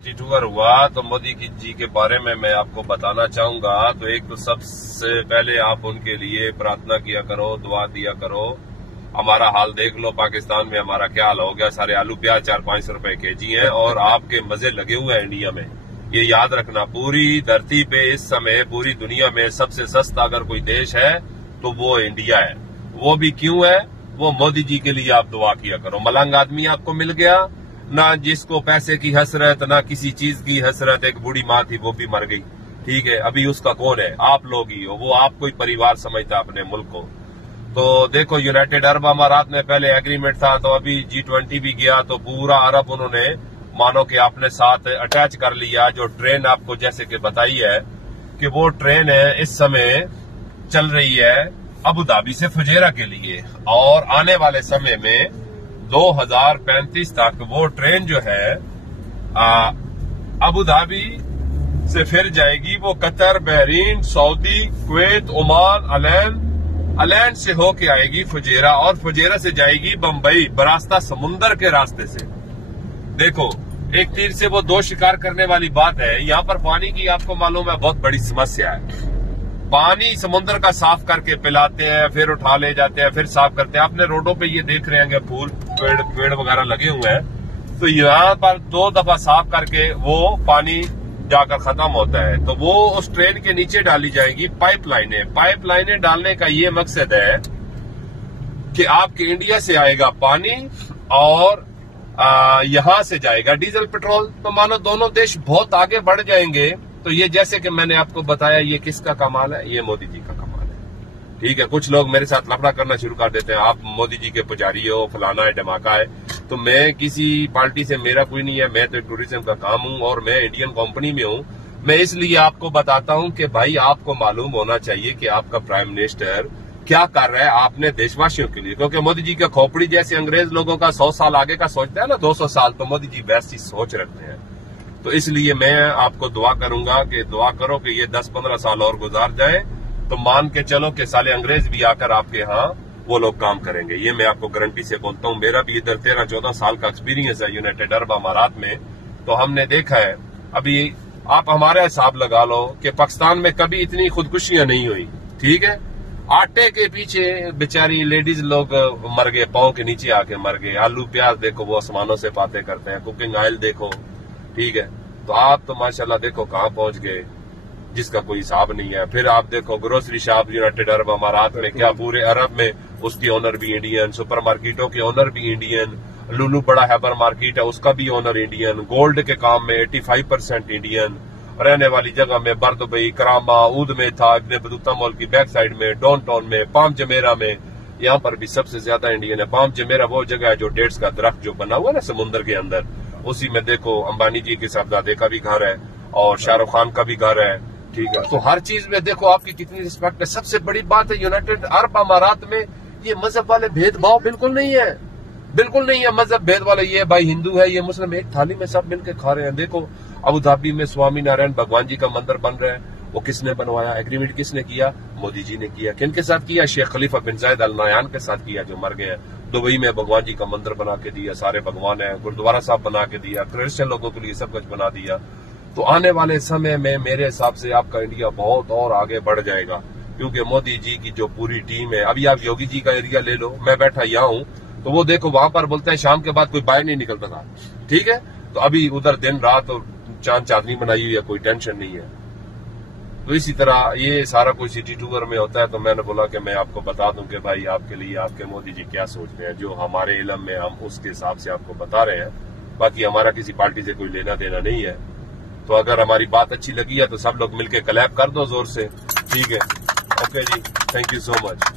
Tour हुआ तो मोदी जी के बारे में मैं आपको बताना चाहूंगा। तो एक तो सबसे पहले आप उनके लिए प्रार्थना किया करो, दुआ दिया करो। हमारा हाल देख लो, पाकिस्तान में हमारा क्या हाल हो गया। सारे आलू प्याज 400-500 रुपए केजी हैं और आपके मजे लगे हुए हैं इंडिया में। ये याद रखना, पूरी धरती पे इस समय पूरी दुनिया में सबसे सस्ता अगर कोई देश है तो वो इंडिया है। वो भी क्यों है? वो मोदी जी के लिए आप दुआ किया करो। मलंग आदमी आपको मिल गया, ना जिसको पैसे की हसरत ना किसी चीज की हसरत। एक बूढ़ी माँ थी, वो भी मर गई, ठीक है। अभी उसका कौन है? आप लोग ही हो। वो आपको ही परिवार समझता अपने मुल्क को। तो देखो, यूनाइटेड अरब अमारात में पहले एग्रीमेंट था, तो अभी G20 भी गया तो पूरा अरब उन्होंने मानो कि अपने साथ अटैच कर लिया। जो ट्रेन आपको जैसे कि बताई है कि वो ट्रेन है इस समय चल रही है अबू धाबी से फुजेरा के लिए, और आने वाले समय में 2035 तक वो ट्रेन जो है अबू धाबी से फिर जाएगी, वो Qatar, Bahrain, Saudi, Kuwait, Oman, Al Ain से होके आएगी फुजेरा, और फुजेरा से जाएगी बंबई बरास्ता समुंदर के रास्ते से। देखो, एक तीर से वो दो शिकार करने वाली बात है। यहाँ पर पानी की आपको मालूम है बहुत बड़ी समस्या है। पानी समुद्र का साफ करके पिलाते हैं, फिर उठा ले जाते हैं, फिर साफ करते हैं। आपने रोडों पे ये देख रहे हैं फूल पेड़ वगैरह लगे हुए हैं, तो यहाँ पर 2 दफा साफ करके वो पानी जाकर खत्म होता है। तो वो उस ट्रेन के नीचे डाली जाएगी पाइपलाइनें डालने का ये मकसद है कि आपके इंडिया से आएगा पानी और यहाँ से जाएगा डीजल पेट्रोल। तो मानो दोनों देश बहुत आगे बढ़ जाएंगे। तो ये जैसे कि मैंने आपको बताया, ये किसका कमाल है? ये मोदी जी का कमाल है, ठीक है। कुछ लोग मेरे साथ लफड़ा करना शुरू कर देते हैं, आप मोदी जी के पुजारी हो, फलाना है, धमाका है। तो मैं किसी पार्टी से, मेरा कोई नहीं है। मैं तो टूरिज्म का काम हूं और मैं इंडियन कंपनी में हूं। मैं इसलिए आपको बताता हूं कि भाई आपको मालूम होना चाहिए कि आपका प्राइम मिनिस्टर क्या कर रहा है आपने देशवासियों के लिए। क्योंकि मोदी जी का खोपड़ी जैसे अंग्रेज लोगों का 100 साल आगे का सोचता है ना, 200 साल, तो मोदी जी वैसी सोच रखते हैं। तो इसलिए मैं आपको दुआ करूंगा कि दुआ करो कि ये 10-15 साल और गुजार जाए, तो मान के चलो कि साले अंग्रेज भी आकर आपके यहाँ वो लोग काम करेंगे। ये मैं आपको गारंटी से बोलता हूँ। मेरा भी इधर 13-14 साल का एक्सपीरियंस है यूनाइटेड अरब अमारात में। तो हमने देखा है, अभी आप हमारा हिसाब लगा लो कि पाकिस्तान में कभी इतनी खुदकुशियां नहीं हुई, ठीक है। आटे के पीछे बेचारी लेडीज लोग मर गए, पांव के नीचे आके मर गए। आलू प्याज देखो वो आसमानों से बातें करते हैं, कुकिंग ऑयल देखो, ठीक है। तो आप तो माशाल्लाह देखो कहाँ पहुंच गए, जिसका कोई हिसाब नहीं है। फिर आप देखो ग्रोसरी शॉप यूनाइटेड अरब अमारात में, क्या पूरे अरब में उसकी ओनर भी इंडियन, सुपर मार्केटों के ओनर भी इंडियन, लुलू बड़ा हैबर मार्केट है उसका भी ओनर इंडियन, गोल्ड के काम में 85% इंडियन, रहने वाली जगह में बरदुबई, करामा, ऊद में था, इब्ने बतूता मॉल की बैक साइड में, डाउन टाउन में, पाम जमेरा में, यहाँ पर भी सबसे ज्यादा इंडियन है। पाम जमेरा वो जगह है जो डेट्स का दरख्त जो बना हुआ है ना समुद्र के अंदर, उसी में देखो अंबानी जी के साहबजादे का भी घर है और शाहरुख खान का भी घर है, ठीक है। तो हर चीज में देखो आपकी कितनी रिस्पेक्ट है। सबसे बड़ी बात है यूनाइटेड अरब अमारात में ये मजहब वाले भेदभाव बिल्कुल नहीं है, बिल्कुल नहीं है मजहब भेद वाले। ये भाई हिंदू है, ये मुस्लिम, एक थाली में सब मिलकर खा रहे हैं। देखो अबू धाबी में स्वामी नारायण भगवान जी का मंदिर बन रहा है, वो किसने बनवाया? एग्रीमेंट किसने किया? मोदी जी ने किया। किन के साथ किया? शेख खलीफा बिन जायद अल नहयान के साथ किया, जो मर गए हैं। दुबई में भगवान जी का मंदिर बना के दिया, सारे भगवान है, गुरुद्वारा साहब बना के दिया, क्रिश्चियन लोगों के लिए सब कुछ बना दिया। तो आने वाले समय में मेरे हिसाब से आपका इंडिया बहुत और आगे बढ़ जाएगा, क्योंकि मोदी जी की जो पूरी टीम है। अभी आप योगी जी का एरिया ले लो, मैं बैठा यहाँ हूँ, तो वो देखो वहां पर बोलते हैं शाम के बाद कोई बाहर नहीं निकलता था, ठीक है। तो अभी उधर दिन रात और चांद चांदनी बनाई हुई है, कोई टेंशन नहीं है। तो इसी तरह ये सारा कुछ सिटी टूर में होता है। तो मैंने बोला कि मैं आपको बता दूं कि भाई आपके लिए आपके मोदी जी क्या सोचते हैं, जो हमारे इल्म में हम उसके हिसाब से आपको बता रहे हैं। बाकी हमारा किसी पार्टी से कोई लेना देना नहीं है। तो अगर हमारी बात अच्छी लगी है तो सब लोग मिलकर क्लैप कर दो जोर से, ठीक है। ओके जी, थैंक यू सो मच।